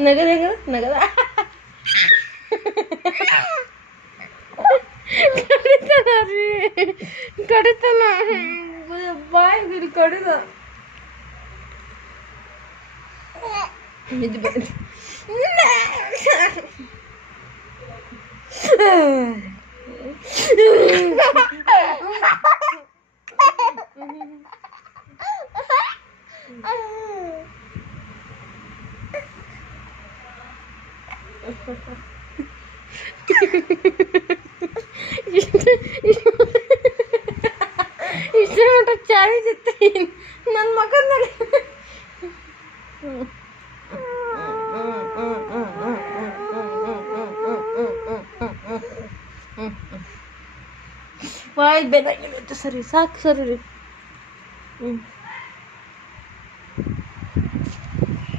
ನಗದ ಕಡಿತನ ರೀ ಕಡಿತನ ಬಾಯಿಗಿರಿ ಕಡಿದ ನಿಜ ಬಂದು ಇಷ್ಟ ಮಟ್ಟ ಚಾವಿ ಜೊತೆ ನನ್ನ ಮಗನಲ್ಲಿ ಬಾಯ್ ಬೆದಾಗಿರುತ್ತೆ ಸರಿ ಸಾಕು ಸರಿ ರೀ